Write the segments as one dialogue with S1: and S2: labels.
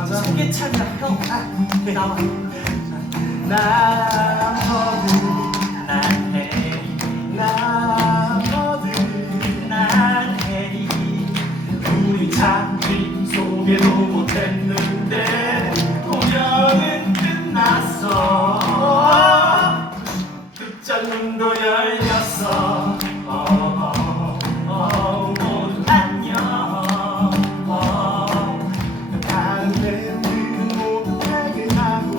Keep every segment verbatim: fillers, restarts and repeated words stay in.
S1: 가자.
S2: 소개차냐 형.
S1: 아,
S2: 네. 나와.
S1: 난 버드,
S2: 난 해리.
S1: 난 버드,
S2: 난 해리.
S1: 우리 장비 소개도 못했는데 공연은 끝났어. 극장문도 열렸어. 어, 어, 어, 모두 안녕. 어, 다른 밴드는 모두 퇴근하고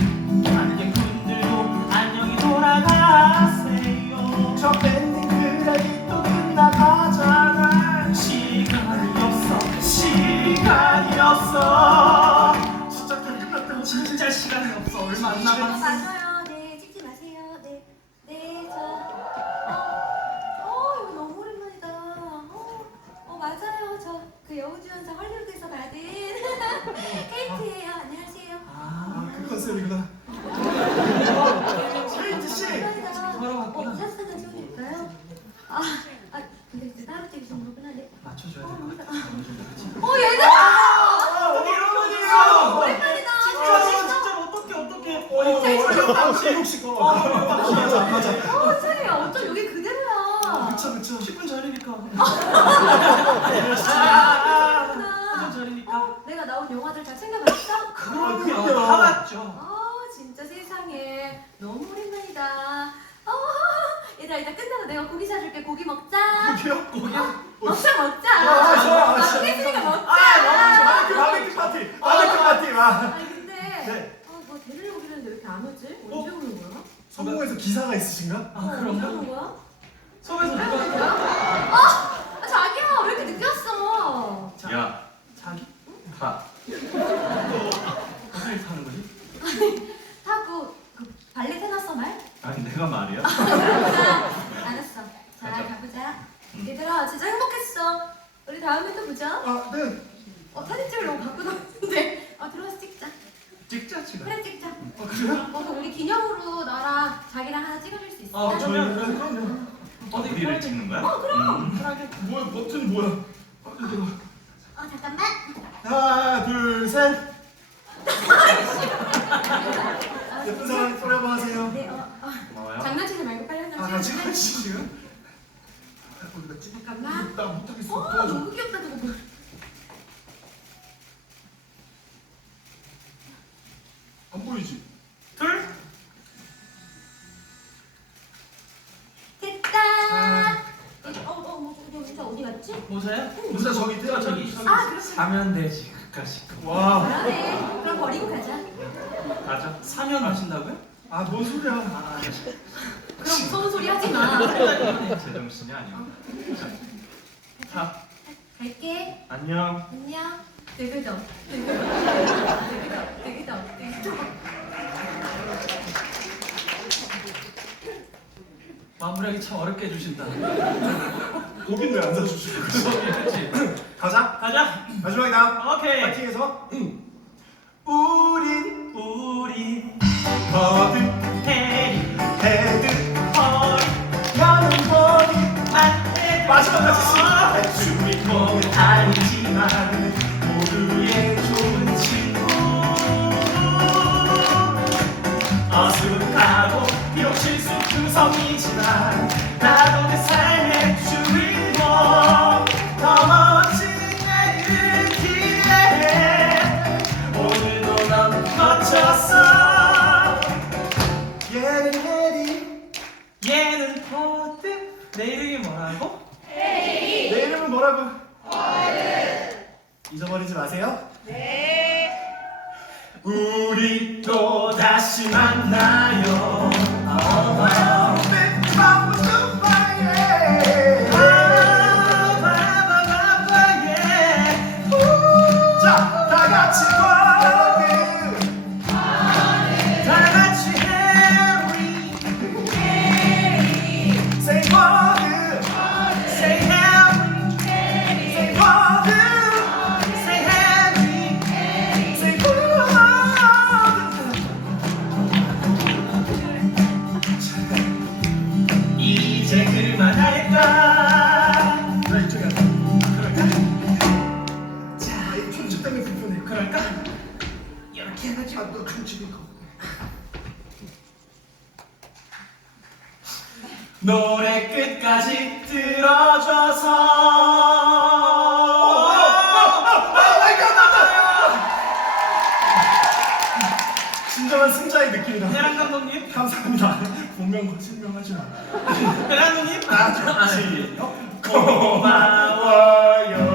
S2: 관객분들도 안녕히 돌아가세요.
S1: 저 밴드 그래도 끝나가잖아.
S2: 시간이 없어.
S1: 시간이 없어. 진짜 끝났다.
S2: 진짜 시간이 없어. 얼마 안
S3: 어,
S2: 남았어.
S3: 맞아요. 네, 찍지 마세요. 네, 네, 저, 어, 어, 이거 너무 오랜만이다. 어, 어, 맞아요. 저 그 여우주연상 헐리우드에서 받은 케이트예요. 안녕하세요.
S2: 아,
S1: 그 컨셉이구나. 케이트 씨.
S3: 감사합니다.
S2: 돌아왔구나.
S3: 어, 사진 하나 찍어드릴까요? 아, 아, 근데 이제 따로 찍으신 거구나. 네.
S2: 맞춰줘야
S3: 어,
S2: 될 것 같아.
S3: 어, 얘들아!
S1: 아,
S2: 오랜만이에요.
S3: 오랜만이다.
S2: 진짜 진짜 어떻게 어떻게.
S1: 어, 혹시 거. 맞아, 맞아.
S3: 어, 세상에. 어쩜 여기 그대로야.
S1: 그쵸, 그쵸.
S2: 십 분 전이니까.
S3: 아,
S2: 십 분 전이니까.
S3: 어, 내가 나온 영화들 다 챙겨봤어?
S2: 그럼요.
S1: 그럼요.
S2: 다 봤죠.
S3: 아 진짜 세상에 너무 오랜만이다. 어, 얘들아 이따 끝나고 내가 고기 사줄게. 고기 먹자.
S1: 고기요?
S2: 고기요?
S3: 먹자 먹자.
S1: 아, 좋아. 아,
S3: 나
S1: 진짜.
S3: 고기했으니까 먹자.
S1: 바베큐, 바베큐 파티. 바베큐 파티. 와.
S3: 아니 근데
S1: 네.
S3: 어, 뭐 데리려고 그랬는데 왜 이렇게 안 오지?
S2: 어?
S3: 언제 오는 거야?
S1: 성공해서 기사가 있으신가?
S2: 아,
S3: 어, 언제
S2: 그런가?
S3: 오는 거야?
S2: 소에서
S3: 언제 오는
S2: 누가?
S3: 거야? 아, 아 자기야 왜 이렇게 늦게 왔어?
S2: 자,
S4: 야,
S2: 자기?
S4: 가.
S2: 어떻게 사는 거지?
S3: 타고 그 발렛 해놨어 말?
S4: 아니 내가 말이야.
S3: 가보자. 알았어. 자
S4: 가자.
S3: 가보자.
S4: 응.
S3: 얘들아 진짜 행복했어. 우리 다음에 또 보자.
S1: 아, 네.
S3: 어 사진 찍으려고 갖고 나왔는데 어 들어와서 찍자.
S4: 찍자 지금.
S3: 그래 찍자.
S1: 아, 그래요?
S3: 어 그럼 우리 기념으로 나랑 자기랑 하나 찍어줄 수 있어?
S2: 아,
S1: 저희는
S2: 그러면
S1: 그럼요.
S2: 어디
S4: 우리를
S2: 편하게-
S4: 찍는 거야?
S3: 어 그럼.
S4: 음.
S2: 편하게.
S1: 뭐야, 버튼이 뭐야? 아, 이거.
S3: 어 잠깐만.
S1: 하나, 둘, 셋.
S3: 아,
S1: 예쁜 사람 소리 한번 하세요.
S3: 네 어, 어.
S4: 고마워요.
S3: 장난치지 말고 빨리 한장
S1: 아, 나
S3: 찍어줄래?
S1: 지금 지금. 아, 우리가 찍.
S3: 잠깐만.
S1: 나 못하겠어.
S3: 어
S1: 도와줘.
S3: 너무 귀엽다 저거 뭐.
S1: 안 보이지?
S2: 둘.
S3: 됐다.
S1: 아.
S3: 어어 뭐 저기 진짜 어디 갔지?
S2: 모자야?
S1: 모자 저기 있대요,
S2: 어, 저기
S1: 저기.
S2: 저기.
S3: 아 그렇지.
S4: 사면 되지 그까짓 거.
S1: 와.
S3: 그러네. 그럼 버리고 가자.
S4: 가자.
S2: 사면 하신다고요?
S1: 아, 뭔 소리야?
S2: 아,
S3: 그럼 무서운 소리 하지 마.
S4: 제정신이 아니야. 자,
S3: 갈게.
S4: 안녕.
S3: 안녕. 되그덕. 되그덕. 되그덕. 되그덕. 되그덕.
S2: 마무리하기 참 어렵게 해주신다.
S1: 고기는 왜안 사주시고?
S2: 그렇지.
S1: 가자.
S2: 가자.
S1: 마지막이다.
S2: 오케이.
S1: 파이팅해서. 우린
S2: 우리
S1: 버드
S2: 해리
S1: 헤드
S2: 허리
S1: 나는 버디.
S2: 안돼
S1: 마지막까지
S2: 주인공은 아니지만
S1: 모두의 좋은 친구.
S2: 어수룩하고 비록 실수투성이지만 나도 내 삶의 주인공 더 멋진 내일을 기대해 오늘도 넌 멋졌어
S1: 얘는 해리.
S2: 얘는 버드 내 이름이 뭐라고?
S1: 내 이름은 뭐라고? 잊어버리지 마세요. 네. 우리
S2: 또 다시 만나요
S1: 자, 다 같이 버드.
S2: 다 같이 해리
S1: Say 버드.
S2: Say Harry
S1: Say 버드.
S2: Say Harry
S1: Say 버드.
S2: 이제 그만할까
S1: 나 이쪽에 앉아.
S2: 그럴까?
S1: 자, 이 춤추 때문에 불편해.
S2: 그럴까?
S1: 해가지고 아, 너 간지니까.
S4: 노래 끝까지 들어줘서
S1: 진정한 승자의 느낌이다.
S2: 해랑 감독님,
S1: 감사합니다. 분명 실명하지 마.
S2: 해랑 감독님.
S1: 아, 좋지.
S4: 고마워요